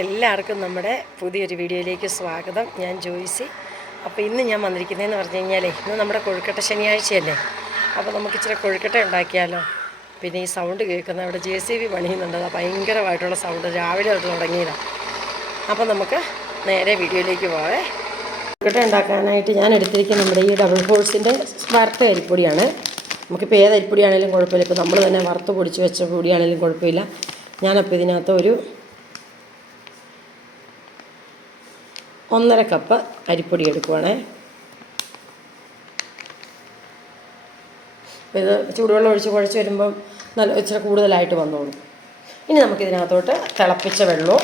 എല്ലാവർക്കും നമ്മുടെ പുതിയൊരു വീഡിയോയിലേക്ക് സ്വാഗതം. ഞാൻ ജോയ്സി. അപ്പോൾ ഇന്ന് ഞാൻ വന്നിരിക്കുന്നതെന്ന് പറഞ്ഞു കഴിഞ്ഞാൽ ഇന്ന് നമ്മുടെ കൊഴുക്കട്ട ശനിയാഴ്ചയല്ലേ. അപ്പോൾ നമുക്ക് ഇച്ചിരി കൊഴുക്കട്ട ഉണ്ടാക്കിയാലോ. പിന്നെ ഈ സൗണ്ട് കേൾക്കുന്ന അവിടെ JCB പണിയുന്നുണ്ട്. അത് ഭയങ്കരമായിട്ടുള്ള സൗണ്ട് രാവിലെ തൊട്ട് തുടങ്ങിയതാണ്. അപ്പോൾ നമുക്ക് നേരെ വീഡിയോയിലേക്ക് പോവേ. കൊഴുക്കട്ട ഉണ്ടാക്കാനായിട്ട് ഞാൻ എടുത്തിരിക്കുന്ന നമ്മുടെ ഈ ഡബിൾ ഹോൾസിൻ്റെ വറുത്ത അരിപ്പൊടിയാണ്. നമുക്കിപ്പോൾ ഏത് അരിപ്പൊടിയാണെങ്കിലും കുഴപ്പമില്ല. ഇപ്പോൾ നമ്മൾ തന്നെ വറുത്ത് പൊടിച്ച് വെച്ച പൊടിയാണെങ്കിലും കുഴപ്പമില്ല. ഞാനപ്പോൾ ഇതിനകത്ത് ഒരു 1.5 കപ്പ് അരിപ്പൊടി എടുക്കുവാണേ. അപ്പോൾ ഇത് ചൂടുവെള്ളം ഒഴിച്ച് കുഴച്ച് വരുമ്പം നല്ല ഇച്ചിരി കൂടുതലായിട്ട് വന്നോളും. ഇനി നമുക്കിതിനകത്തോട്ട് തിളപ്പിച്ച വെള്ളവും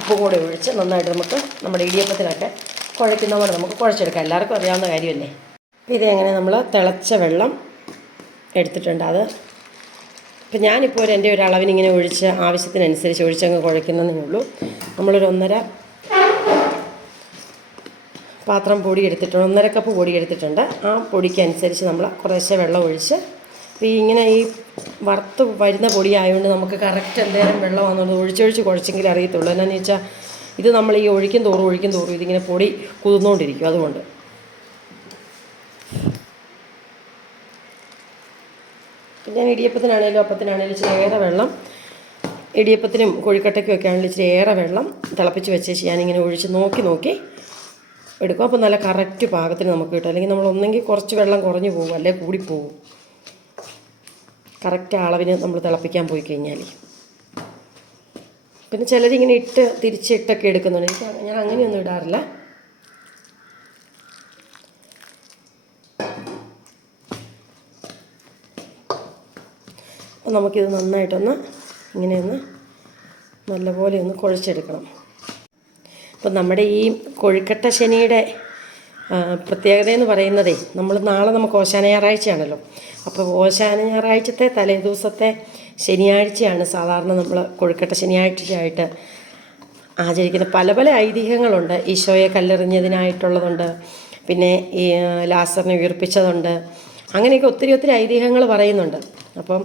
ഉപ്പും കൂടി ഒഴിച്ച് നന്നായിട്ട് നമുക്ക് നമ്മുടെ ഇടിയപ്പത്തിനൊക്കെ കുഴയ്ക്കുന്ന പോലെ നമുക്ക് കുഴച്ചെടുക്കാം. എല്ലാവർക്കും അറിയാവുന്ന കാര്യമല്ലേ. അപ്പോൾ ഇതെങ്ങനെ നമ്മൾ തിളച്ച വെള്ളം എടുത്തിട്ടുണ്ട്. അത് ഇപ്പം ഞാനിപ്പോൾ എൻ്റെ ഒരു അളവിനിങ്ങനെ ഒഴിച്ച് ആവശ്യത്തിനനുസരിച്ച് ഒഴിച്ചങ്ങ് കുഴയ്ക്കുന്നതേ ഉള്ളൂ. നമ്മളൊരു 1.5 പാത്രം പൊടി എടുത്തിട്ടുണ്ട്, 1.5 കപ്പ് പൊടി എടുത്തിട്ടുണ്ട്. ആ പൊടിക്കനുസരിച്ച് നമ്മൾ കുറേശ്ശെ വെള്ളം ഒഴിച്ച് ഇങ്ങനെ ഈ വറുത്ത് വരുന്ന പൊടി ആയതുകൊണ്ട് നമുക്ക് കറക്റ്റ് എന്തേലും വെള്ളം വന്നുകൊണ്ട് ഒഴിച്ചൊഴിച്ച് കുഴച്ചെങ്കിലും അറിയത്തുള്ളൂ. എന്നാന്ന് വെച്ചാൽ ഇത് നമ്മൾ ഈ ഒഴിക്കും തോറും ഇതിങ്ങനെ പൊടി കുതിർന്നുകൊണ്ടിരിക്കും. അതുകൊണ്ട് ഞാൻ ഇടിയപ്പത്തിനാണേലും അപ്പത്തിനാണേലും ഇച്ചിരി ഏറെ വെള്ളം, ഇടിയപ്പത്തിനും കൊഴുക്കട്ടയ്ക്കും ഒക്കെ ആണെങ്കിലും ഇച്ചിരി ഏറെ വെള്ളം തിളപ്പിച്ച് വെച്ചേച്ച് ഞാനിങ്ങനെ ഒഴിച്ച് നോക്കി എടുക്കും. അപ്പോൾ നല്ല കറക്റ്റ് പാകത്തിന് നമുക്ക് കിട്ടും. അല്ലെങ്കിൽ നമ്മൾ ഒന്നെങ്കിൽ കുറച്ച് വെള്ളം കുറഞ്ഞു പോകും, അല്ലെങ്കിൽ കൂടിപ്പോകും. കറക്റ്റ് അളവിന് നമ്മൾ തിളപ്പിക്കാൻ പോയി കഴിഞ്ഞാൽ. പിന്നെ ചിലരിങ്ങനെ തിരിച്ചിട്ടൊക്കെ എടുക്കുന്നുണ്ട്. ഞാൻ അങ്ങനെയൊന്നും ഇടാറില്ല. അപ്പോൾ നമുക്കിത് നന്നായിട്ടൊന്ന് ഇങ്ങനെയൊന്ന് നല്ലപോലെ ഒന്ന് കുഴച്ചെടുക്കണം. അപ്പം നമ്മുടെ ഈ കൊഴുക്കട്ട ശനിയുടെ പ്രത്യേകതയെന്ന് പറയുന്നതേ, നാളെ നമുക്ക് ഓശാന ഞായറാഴ്ചയാണല്ലോ. അപ്പോൾ ഓശാന ഞായറാഴ്ചത്തെ തലേദിവസത്തെ ശനിയാഴ്ചയാണ് സാധാരണ നമ്മൾ കൊഴുക്കട്ട ശനിയാഴ്ചയായിട്ട് ആചരിക്കുന്ന പല ഐതിഹ്യങ്ങളുണ്ട്. ഈശോയെ കല്ലെറിഞ്ഞതിനായിട്ടുള്ളതുണ്ട്, പിന്നെ ഈ ലാസറിനെ ഉയർപ്പിച്ചതുണ്ട്. അങ്ങനെയൊക്കെ ഒത്തിരി ഐതിഹ്യങ്ങൾ പറയുന്നുണ്ട്. അപ്പം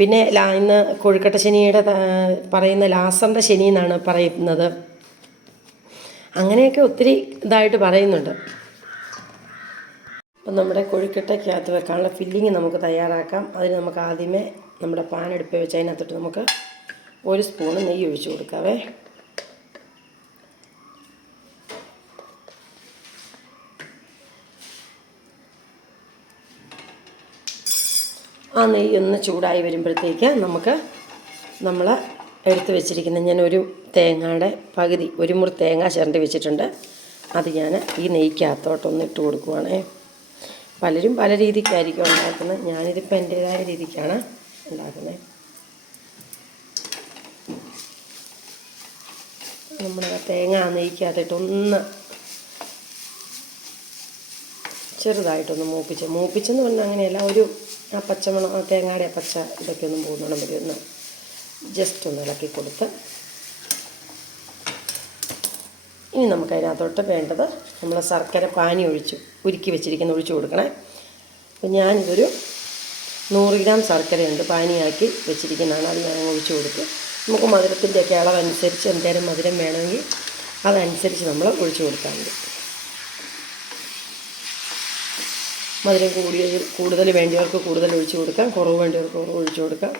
പിന്നെ ഇന്ന് കൊഴുക്കട്ട ശനിയുടെ പറയുന്ന ലാസറിൻ്റെ ശനി എന്നാണ് പറയുന്നത്. അങ്ങനെയൊക്കെ ഒത്തിരി ഇതായിട്ട് പറയുന്നുണ്ട്. അപ്പം നമ്മുടെ കൊഴുക്കട്ടയ്ക്കകത്ത് വെക്കാനുള്ള ഫില്ലിങ് നമുക്ക് തയ്യാറാക്കാം. അതിന് നമുക്ക് ആദ്യമേ നമ്മുടെ പാൻ അടുപ്പിൽ വെച്ച് അതിനകത്തോട്ട് നമുക്ക് 1 സ്പൂണ് നെയ്യ് ഒഴിച്ച് കൊടുക്കാവേ. ആ നെയ്യ് ഒന്ന് ചൂടായി വരുമ്പോഴത്തേക്ക് നമ്മൾ എടുത്ത് വെച്ചിരിക്കുന്ന ഞാനൊരു തേങ്ങയുടെ പകുതി, 1 മുറി തേങ്ങ ചിരണ്ടി വെച്ചിട്ടുണ്ട്. അത് ഞാൻ ഈ നെയ്ക്കകത്തോട്ടൊന്ന് ഇട്ട് കൊടുക്കുവാണേ. പലരും പല രീതിക്കായിരിക്കും ഉണ്ടാക്കുന്നത്. ഞാനിതിപ്പോൾ എൻ്റേതായ രീതിക്കാണ് ഉണ്ടാക്കുന്നത്. നമ്മുടെ തേങ്ങ നെയ്ക്കകത്തിട്ട് ഒന്ന് ചെറുതായിട്ടൊന്ന് മൂപ്പിച്ചെന്ന് പറഞ്ഞാൽ അങ്ങനെയല്ല, ഒരു ആ പച്ചമണം, ആ തേങ്ങയുടെ പച്ച ഇതൊക്കെ ഒന്നും പോകുന്നോണം വരെ ഒന്ന് ജസ്റ്റ് ഒന്ന് ഇളക്കി കൊടുത്ത് ഇനി നമുക്കതിനകത്തോട്ട് വേണ്ടത് നമ്മൾ ശർക്കര പാനി ഉരുക്കി വെച്ചിരിക്കുന്ന ഒഴിച്ചു കൊടുക്കണേ. അപ്പോൾ ഞാനിതൊരു 100 ഗ്രാം ശർക്കരയുണ്ട്, പാനിയാക്കി വെച്ചിരിക്കുന്നതാണ്. അത് ഞാൻ ഒഴിച്ചു കൊടുക്കും. നമുക്ക് മധുരത്തിൻ്റെയൊക്കെ അളവനുസരിച്ച് എന്തേലും മധുരം വേണമെങ്കിൽ അതനുസരിച്ച് നമ്മൾ ഒഴിച്ചു കൊടുക്കാൻ മതി. മധുരം കൂടുതൽ വേണ്ടിയവർക്ക് കൂടുതൽ ഒഴിച്ചു കൊടുക്കാം, കുറവ് വേണ്ടിയവർക്ക് കുറവ് ഒഴിച്ചു കൊടുക്കാം.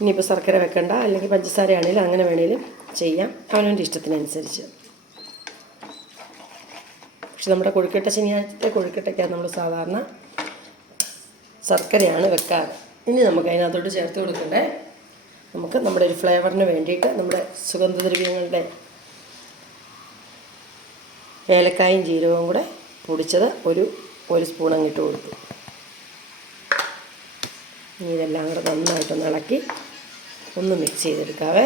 ഇനിയിപ്പോൾ ശർക്കര വെക്കണ്ട, അല്ലെങ്കിൽ പഞ്ചസാര ആണെങ്കിലും അങ്ങനെ വേണേലും ചെയ്യാം, അവനവൻ്റെ ഇഷ്ടത്തിനനുസരിച്ച്. പക്ഷെ നമ്മുടെ കൊഴുക്കട്ട ശനിയാഴ്ചത്തെ കൊഴുക്കട്ടയ്ക്കകത്ത് നമ്മൾ സാധാരണ ശർക്കരയാണ് വെക്കാറ്. ഇനി നമുക്ക് അതിനകത്തോട്ട് ചേർത്ത് കൊടുക്കണ്ടേ, നമുക്ക് നമ്മുടെ ഒരു ഫ്ലേവറിന് വേണ്ടിയിട്ട് നമ്മുടെ സുഗന്ധദ്രവ്യങ്ങളുടെ ഏലക്കായും ജീരകവും കൂടെ പൊടിച്ചത് ഒരു സ്പൂൺ അങ്ങിട്ട് കൊടുത്തു. ഇനി ഇതെല്ലാം കൂടെ നന്നായിട്ടൊന്ന് ഇളക്കി ഒന്ന് മിക്സ് ചെയ്തെടുക്കാവേ.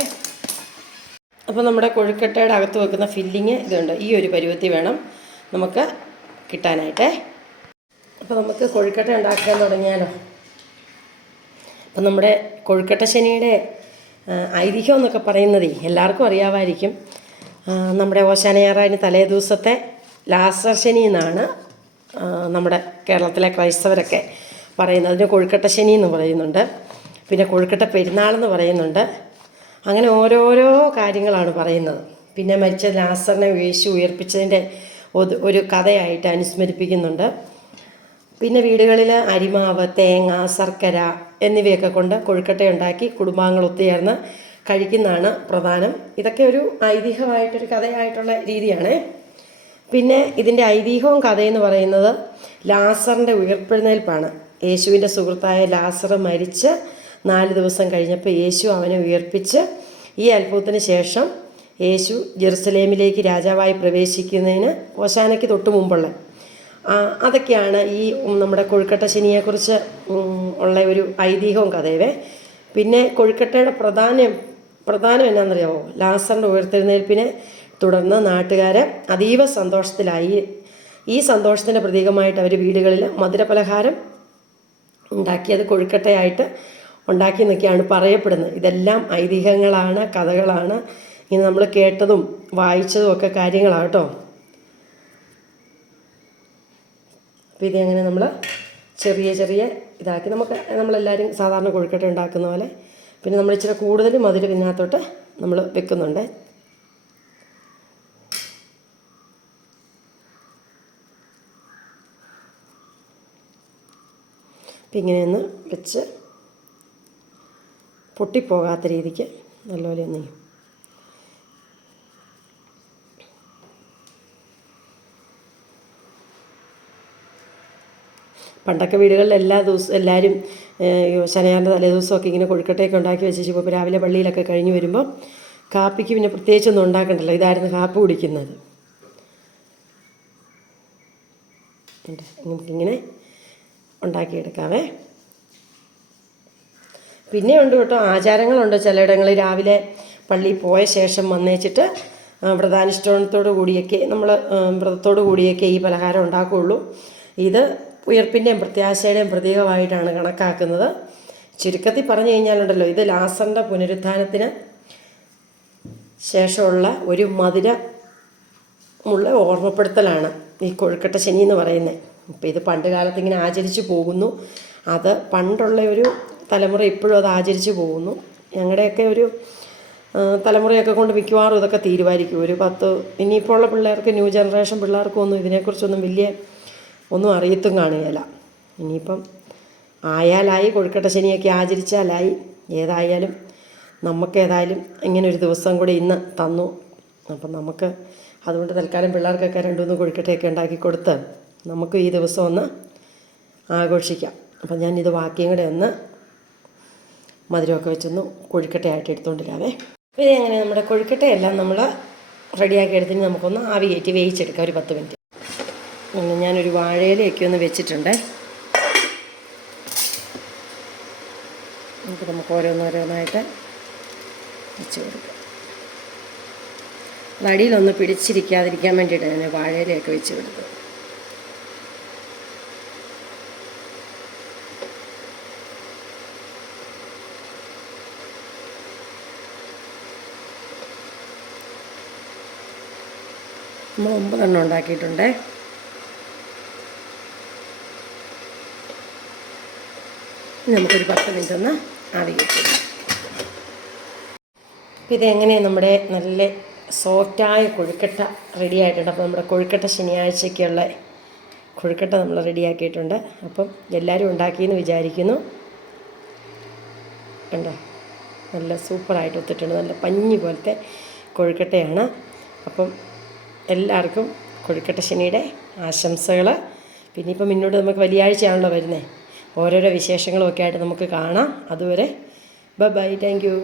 അപ്പോൾ നമ്മുടെ കൊഴുക്കട്ടയുടെ അകത്ത് വെക്കുന്ന ഫില്ലിങ് ഇതുണ്ട്. ഈ ഒരു പരുവത്തിൽ വേണം നമുക്ക് കിട്ടാനായിട്ടേ. അപ്പോൾ നമുക്ക് കൊഴുക്കട്ട ഉണ്ടാക്കാൻ തുടങ്ങിയാലോ. അപ്പം നമ്മുടെ കൊഴുക്കട്ട ശനിയുടെ ഐതിഹ്യം എന്നൊക്കെ പറയുന്നതേ എല്ലാവർക്കും അറിയാമായിരിക്കും. നമ്മുടെ ഓശാന ഞായറാഴ്ച തലേ ദിവസത്തെ ലാസർ ശനി എന്നാണ് നമ്മുടെ കേരളത്തിലെ ക്രൈസ്തവരൊക്കെ പറയുന്നത്. അതിന് കൊഴുക്കട്ട ശനി എന്ന് പറയുന്നുണ്ട്. പിന്നെ കൊഴുക്കട്ട പെരുന്നാളെന്ന് പറയുന്നുണ്ട്. അങ്ങനെ ഓരോരോ കാര്യങ്ങളാണ് പറയുന്നത്. പിന്നെ മരിച്ച ലാസറിനെ യേശു ഉയർപ്പിച്ചതിൻ്റെ ഒരു കഥയായിട്ട് അനുസ്മരിപ്പിക്കുന്നുണ്ട്. പിന്നെ വീടുകളിൽ അരിമാവ്, തേങ്ങ, ശർക്കര എന്നിവയൊക്കെ കൊണ്ട് കൊഴുക്കട്ട ഉണ്ടാക്കി കുടുംബാംഗങ്ങൾ ഒത്തുചേർന്ന് കഴിക്കുന്നതാണ് പ്രധാനം. ഇതൊക്കെ ഒരു ഐതിഹ്യമായിട്ടൊരു കഥയായിട്ടുള്ള രീതിയാണ്. പിന്നെ ഇതിൻ്റെ ഐതിഹ്യവും കഥയെന്ന് പറയുന്നത് ലാസറിൻ്റെ ഉയർപ്പെഴുന്നേൽപ്പാണ്. യേശുവിൻ്റെ സുഹൃത്തായ ലാസർ മരിച്ച് 4 ദിവസം കഴിഞ്ഞപ്പോൾ യേശു അവനെ ഉയർപ്പിച്ച്. ഈ അത്ഭുതത്തിന് ശേഷം യേശു ജെറുസലേമിലേക്ക് രാജാവായി പ്രവേശിക്കുന്നതിന് ഓശാനയ്ക്ക് തൊട്ട് മുമ്പുള്ള അതൊക്കെയാണ് ഈ നമ്മുടെ കൊഴുക്കട്ട ശനിയെക്കുറിച്ച് ഉള്ള ഒരു ഐതിഹ്യവും കഥയവേ. പിന്നെ കൊഴുക്കട്ടയുടെ പ്രധാനം എന്നാണെന്നറിയാമോ? ലാസറിൻ്റെ ഉയർത്തെഴുന്നേൽപ്പിനെ തുടർന്ന് നാട്ടുകാർ അതീവ സന്തോഷത്തിലായി. ഈ സന്തോഷത്തിൻ്റെ പ്രതീകമായിട്ട് അവർ വീടുകളിൽ മധുരപലഹാരം ഉണ്ടാക്കിയത് കൊഴുക്കട്ടയായിട്ട് ഉണ്ടാക്കി എന്നൊക്കെയാണ് പറയപ്പെടുന്നത്. ഇതെല്ലാം ഐതിഹ്യങ്ങളാണ്, കഥകളാണ്. ഇങ്ങനെ നമ്മൾ കേട്ടതും വായിച്ചതും ഒക്കെ കാര്യങ്ങളാണ് കേട്ടോ. അപ്പോൾ ഇതെങ്ങനെ നമ്മൾ ചെറിയ ഇതാക്കി നമ്മളെല്ലാവരും സാധാരണ കൊഴുക്കട്ട ഉണ്ടാക്കുന്ന പോലെ, പിന്നെ നമ്മൾ ഇച്ചിരി കൂടുതൽ മധുരം ഇതിനകത്തോട്ട് നമ്മൾ വെക്കുന്നുണ്ട്. അപ്പം ഇങ്ങനെയൊന്ന് വെച്ച് പൊട്ടിപ്പോകാത്ത രീതിക്ക് നല്ലപോലെ ഒന്ന് പണ്ടൊക്കെ വീടുകളിൽ എല്ലാ ദിവസവും എല്ലാവരും ശനിയാറിൻ്റെ തലേ ദിവസമൊക്കെ ഇങ്ങനെ കൊഴുക്കട്ടയൊക്കെ ഉണ്ടാക്കി വെച്ച് ഇപ്പോൾ രാവിലെ പള്ളിയിലൊക്കെ കഴിഞ്ഞ് വരുമ്പോൾ കാപ്പിക്ക് പിന്നെ പ്രത്യേകിച്ചൊന്നും ഉണ്ടാക്കണ്ടല്ലോ, ഇതായിരുന്നു കാപ്പി കുടിക്കുന്നത്. നമുക്കിങ്ങനെ ഉണ്ടാക്കിയെടുക്കാവേ. പിന്നെ ഉണ്ട് കേട്ടോ, ആചാരങ്ങളുണ്ട്. ചിലയിടങ്ങളിൽ രാവിലെ പള്ളിയിൽ പോയ ശേഷം വന്നേച്ചിട്ട് വ്രതാനുഷ്ഠാനത്തോടു കൂടിയൊക്കെ നമ്മൾ വ്രതത്തോടു കൂടിയൊക്കെ ഈ പലഹാരം ഉണ്ടാക്കുകയുള്ളൂ. ഇത് ഉയർപ്പിൻ്റെയും പ്രത്യാശയുടെയും പ്രതീകമായിട്ടാണ് കണക്കാക്കുന്നത്. ചുരുക്കത്തിൽ പറഞ്ഞു കഴിഞ്ഞാലുണ്ടല്ലോ, ഇത് ലാസറിൻ്റെ പുനരുത്ഥാനത്തിന് ശേഷമുള്ള ഒരു മധുരമുള്ള ഓർമ്മപ്പെടുത്തലാണ് ഈ കൊഴുക്കട്ട ശനി എന്ന് പറയുന്നത്. ഇപ്പോൾ ഇത് പണ്ട് കാലത്ത് ഇങ്ങനെ ആചരിച്ചു പോകുന്നു. അത് പണ്ടുള്ള ഒരു തലമുറ ഇപ്പോഴും അത് ആചരിച്ചു പോകുന്നു. ഞങ്ങളുടെയൊക്കെ ഒരു തലമുറയൊക്കെ കൊണ്ട് മിക്കവാറും ഇതൊക്കെ തീരുമാനിക്കും. ഒരു 10 ഇനിയിപ്പോൾ ഉള്ള പിള്ളേർക്ക്, ന്യൂ ജനറേഷൻ പിള്ളേർക്കൊന്നും ഇതിനെക്കുറിച്ചൊന്നും വലിയ ഒന്നും അറിയത്തും കാണുകയില്ല. ഇനിയിപ്പം ആയാലായി, കൊഴുക്കട്ട ശനിയൊക്കെ ആചരിച്ചാലായി. ഏതായാലും നമുക്കേതായാലും ഇങ്ങനൊരു ദിവസം കൂടി ഇന്ന് തന്നു. അപ്പം നമുക്ക് അതുകൊണ്ട് തൽക്കാലം പിള്ളേർക്കൊക്കെ 2-3 കൊഴുക്കട്ടയൊക്കെ ഉണ്ടാക്കി കൊടുത്ത് നമുക്ക് ഈ ദിവസം ഒന്ന് ആഘോഷിക്കാം. അപ്പം ഞാനിത് ബാക്കിയും കൂടെ ഒന്ന് മധുരമൊക്കെ വെച്ചൊന്ന് കൊഴുക്കട്ടയായിട്ട് എടുത്തുകൊണ്ടിരാവേ. അപ്പോൾ ഇതെങ്ങനെ നമ്മുടെ കൊഴുക്കട്ടയെല്ലാം നമ്മൾ റെഡിയാക്കി എടുത്തിന് നമുക്കൊന്ന് ആവി കയറ്റി വേവിച്ചെടുക്കാം ഒരു 10 മിനിറ്റ്. ഞാനൊരു വാഴയിലയൊക്കെ ഒന്ന് വെച്ചിട്ടുണ്ട്. എന്നിട്ട് നമുക്ക് ഓരോന്നോരോന്നായിട്ട് വെച്ച് കൊടുക്കാം. അത് അടിയിലൊന്ന് പിടിച്ചിരിക്കാതിരിക്കാൻ വേണ്ടിയിട്ട് ഞാൻ വാഴയിലയൊക്കെ വെച്ച് കൊടുത്തു. നമ്മൾ 9 എണ്ണം ഉണ്ടാക്കിയിട്ടുണ്ട്. നമുക്കൊരു 10 മിനിറ്റ് ഒന്ന് ആവി കയറ്റും. അപ്പോൾ ഇതെങ്ങനെയാണ് നമ്മുടെ നല്ല സോഫ്റ്റായ കൊഴുക്കട്ട റെഡി ആയിട്ടുണ്ട്. അപ്പോൾ നമ്മുടെ കൊഴുക്കട്ട ശനിയാഴ്ചയ്ക്കുള്ള കൊഴുക്കട്ട നമ്മൾ റെഡിയാക്കിയിട്ടുണ്ട്. അപ്പം എല്ലാവരും ഉണ്ടാക്കിയെന്ന് വിചാരിക്കുന്നു. കണ്ടോ, നല്ല സൂപ്പറായിട്ട് ഒത്തിട്ടുണ്ട്. നല്ല പഞ്ഞി പോലത്തെ കൊഴുക്കട്ടയാണ്. അപ്പം എല്ലാവർക്കും കൊഴുക്കട്ട ശനിയുടെ ആശംസകൾ. പിന്നെ ഇപ്പം മുന്നോട്ട് നമുക്ക് വെള്ളിയാഴ്ചയാണല്ലോ വരുന്നത്. ഓരോരോ വിശേഷങ്ങളും ഒക്കെ ആയിട്ട് നമുക്ക് കാണാം. അതുവരെ ബൈ, താങ്ക് യു.